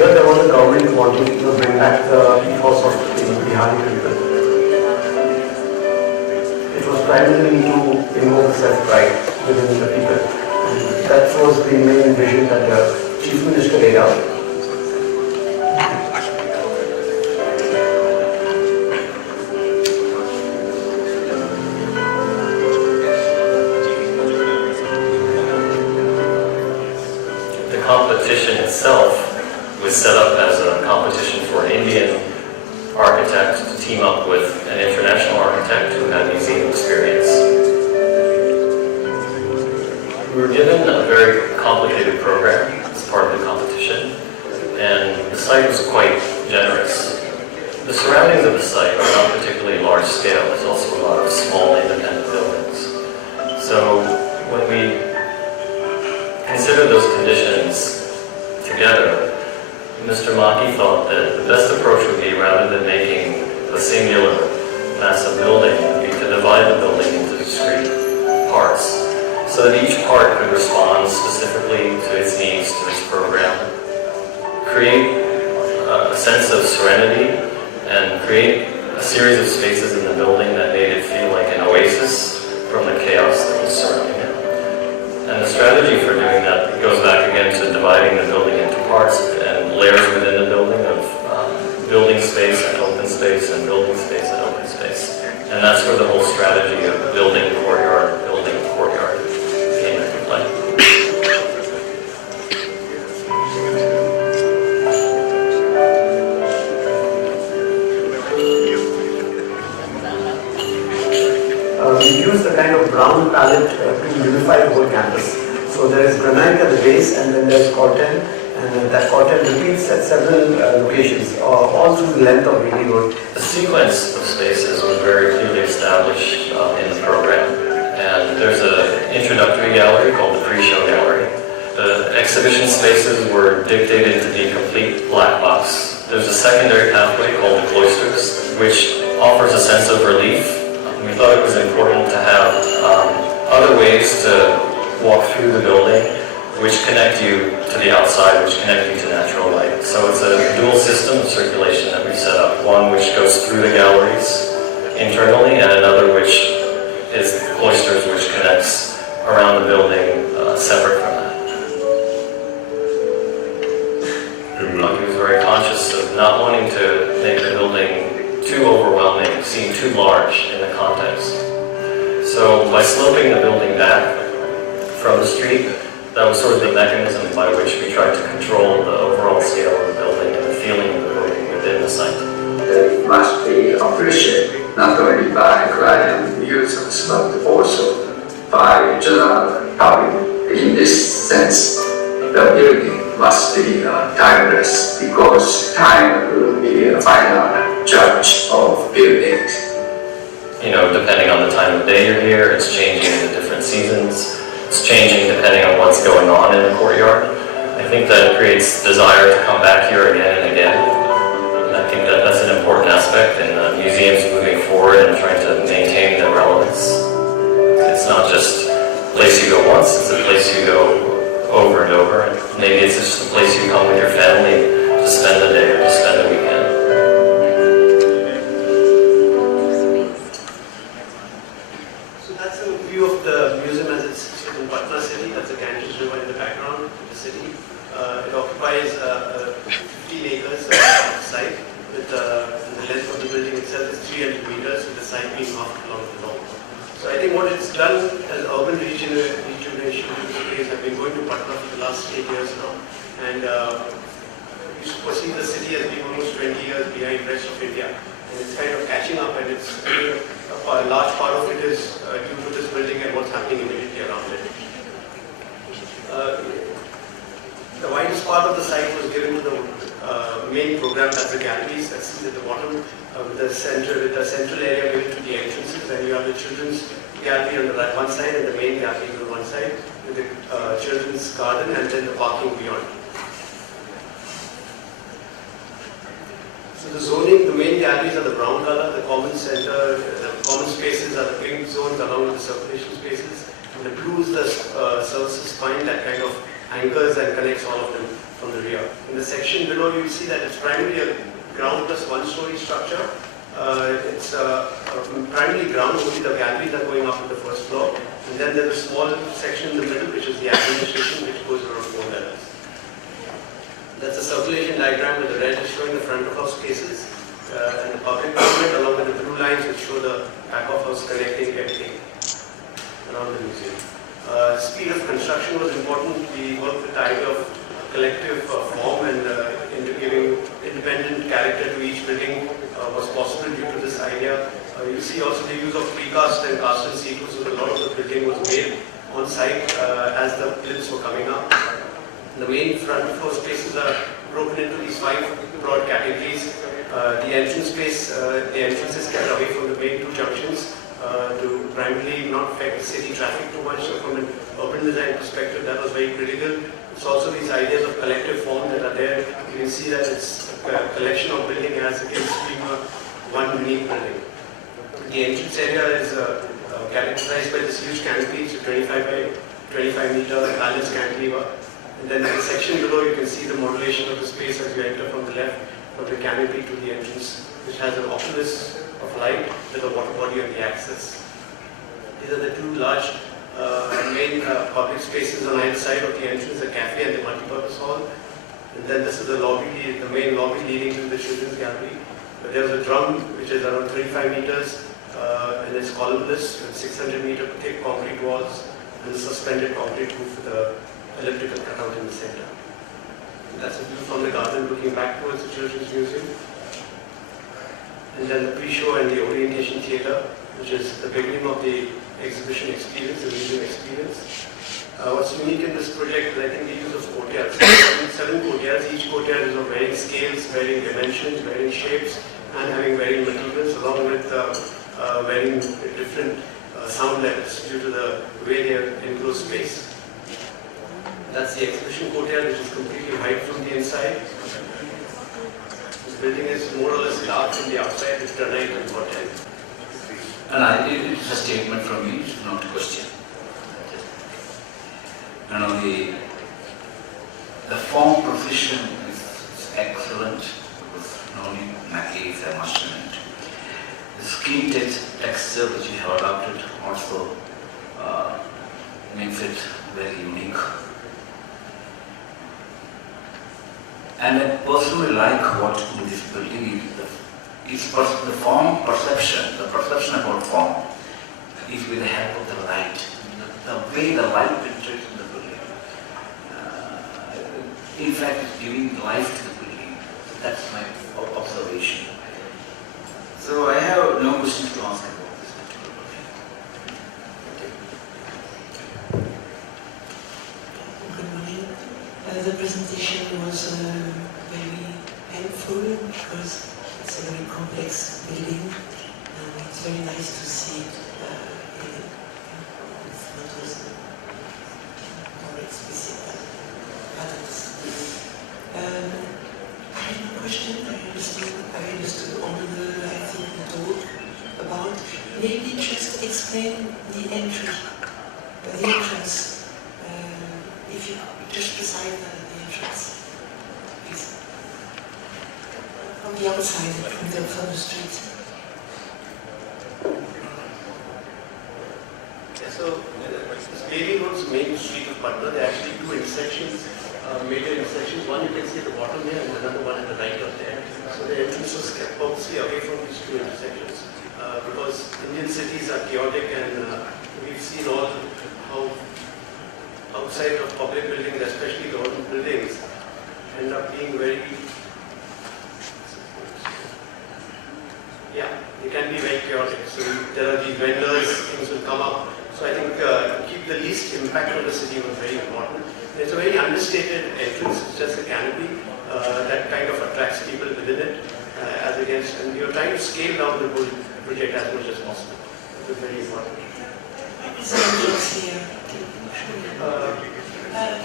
Here there was a government wanting to bring back the ethos of the Bihari people. It was primarily to invoke self-pride within the people. And that was the main vision that the Chief Minister laid out. The competition itself was set up as a competition for an Indian architect to team up with an international architect who had museum experience. We were given a very complicated program as part of the competition, and the site was quite generous. The surroundings of the site are not particularly large scale. There's also a lot of small independent buildings. So when we consider those conditions together, Mr. Maki thought that the best approach would be, rather than making a singular massive building, would be to divide the building into discrete parts, so that each part could respond specifically to its needs, to its program, create a sense of serenity, and create a series of spaces in the building that made it feel like an oasis from the chaos that was surrounding it. And the strategy for doing that goes back again to dividing the building into parts and layers within the building of building space and open space and building space and open space. And that's where the whole strategy of building courtyard came into play. We use the kind of brown palette to unify the whole campus. So there is granite at the base, and then there is corten, and that corten repeats at several locations, all through the length of Ring Road. The sequence of spaces was very clearly established in the program. And there's an introductory gallery called the pre-show gallery. The exhibition spaces were dictated to be complete black box. There's a secondary pathway called the cloisters, which offers a sense of relief. We thought it was important to have other ways to walk through the building, which connect you to the outside, which connect you to natural light. So it's a dual system of circulation that we've set up. One which goes through the galleries internally, and another which is the cloisters, which connects around the building separate from that. He was very conscious of not wanting to make the building too overwhelming, seem too large in the context. So by sloping the building back from the street, that was sort of the mechanism by which we tried to control the overall scale of the building and the feeling of the building within the site. It must be appreciated not only by client users but also by general public. In this sense, the building must be timeless, because time will be a final judge of buildings. You know, depending on the time of day you're here, it's changing in the different seasons. It's changing depending on what's going on in the courtyard. I think that creates desire to come back here again and again. And I think that that's an important aspect in museums moving forward and trying to maintain their relevance. It's not just a place you go once, it's a place you go over and over. Maybe it's just a place you come with your family to spend the day or to spend the weekend. So that's a view of the museum as it's in Patna city. That's the Ganges River in the background of the city. It occupies 15 acres of the site, with the length of the building itself is 300 meters, with the site being half a kilometer long. So I think what it's done as urban rejuvenation is I've been going to Patna for the last 8 years now, and you perceive the city as being almost 20 years behind the rest of India, and it's kind of catching up, and it's a large part of it is due to this building and what's happening immediately around it. The widest part of the site was given to the main program, that's the galleries, that's at the bottom, with the central area given to the entrances, and you have the children's gallery on the right one side and the main gallery on the one side, with the children's garden and then the parking beyond. So the zoning, the main galleries are the brown color, the common center, the common spaces are the pink zones along with the circulation spaces, and the blue is the services spine that kind of anchors and connects all of them from the rear. In the section below, you will see that it's primarily a ground plus one-story structure. It's primarily ground, only the galleries are going up to the first floor. And then there's a small section in the middle, which is the administration, which goes around 4 levels. That's a circulation diagram with the red is showing the front of house spaces and the public movement, along with the blue lines which show the back of house connecting everything around the museum. Speed of construction was important. We worked with the idea of collective form and giving independent character to each building was possible due to this idea. You see also the use of precast and cast in situ, so a lot of the building was made on site as the plinths were coming up. The main front floor spaces are broken into these 5 broad categories. The entrance space, the entrance is kept away from the main 2 junctions to primarily not affect the city traffic too much. So from an urban design perspective, that was very critical. It's also these ideas of collective form that are there. You can see that it's a collection of building as against being one unique building. The entrance area is characterized by this huge canopy, so 25 by 25 meter balanced cantilever. And then in the section below, you can see the modulation of the space as you enter from the left, from the canopy to the entrance, which has an Opolis of light with a water body on the axis. These are the 2 large main public spaces on either side of the entrance, the cafe and the multi-purpose hall. And then this is the lobby, the main lobby leading to the children's gallery. But there's a drum which is around 35 meters and it's columnless with 600 meter thick concrete walls and a suspended concrete roof with a elliptical cutout in the center. And that's a view from the garden looking back towards the Children's Museum. And then the pre-show and the orientation theatre, which is the beginning of the exhibition experience, the museum experience. What's unique in this project is I think the use of courtyards. 7 courtyards, each courtyard is of varying scales, varying dimensions, varying shapes, and having varying materials along with varying different sound levels due to the way they are enclosed space. That's the exhibition courtyard, which is completely white from the inside. This building is more or less dark from the outside with granite and content. And it's a statement from me, it's not a question. The form provision is excellent, with no naive, I must admit. The skin texture which you have adopted also makes it very unique. And I personally like what in this building is the form perception, the perception about form is with the help of the light. The way the light penetrates in the building, in fact, it's giving life to the building. That's my observation. So I have no questions to ask about this particular building. Good morning. The presentation was very helpful because it's a very complex building and it's very nice to see it with photos more explicit patterns. I have a question. I understood all the talk about. Maybe just explain the entrance. If you just beside the entrance, please. From the outside, from the street. Yeah, so this Bailey Road's main street of Patna, there are actually 2 intersections, major intersections. One you can see at the bottom here and another one at the right of there. So the entrance was kept purposely away from these 2 intersections because in Indian cities are chaotic, and we've seen all how outside of public buildings, especially government buildings, end up being very, they can be very chaotic. So there are these vendors, things will come up. So I think to keep the least impact on the city was very important. There's a very understated entrance, it's just a canopy that kind of attracts people within it, as against, and you're trying to scale down the whole project as much as possible. It was very important. It's not here.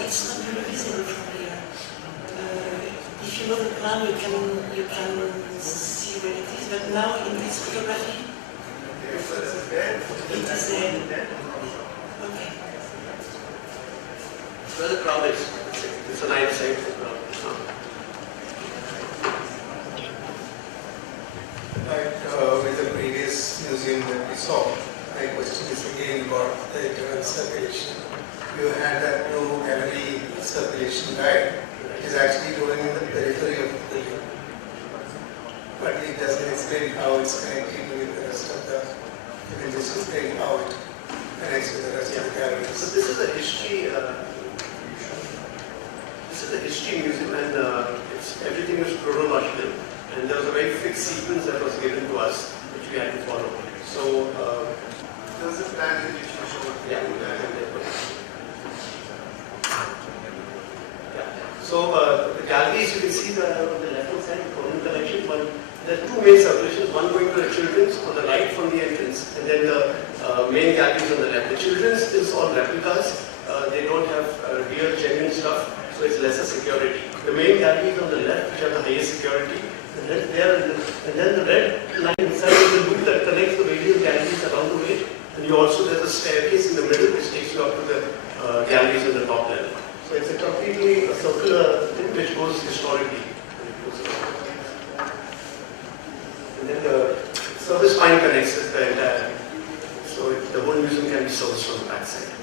It's not very visible from here. If you know the plan, you can see where it is. But now in this photography, it is there. Okay. Where the crowd is. It's a nice site. With the previous museum that we saw, my question is again about the internal circulation. You had that new gallery circulation guide. It is actually going in the periphery of the building, but it doesn't explain how it's connecting with the rest of the. You can just explain how it connects with the rest of the galleries. So this is a history. This is a history museum, and everything is chronological. And there was a very fixed sequence that was given to us, which we had to follow. So there was a plan which you showed. Yeah. So the galleries, you can see on the left-hand side, Roman collection. But there are two main circulations, one going to the children's on the right from the entrance, and then the main galleries on the left. The children's is all replicas. They don't have real genuine stuff, so it's lesser security. The main galleries on the left, which have the highest security, and then the red line inside is the loop that connects the various galleries around the way. And you also, there's a staircase in the middle which takes you up to the galleries on the top level. So it's a completely circular thing which goes historically. And then the service spine connects with the entire, so the whole museum can be serviced from the back side.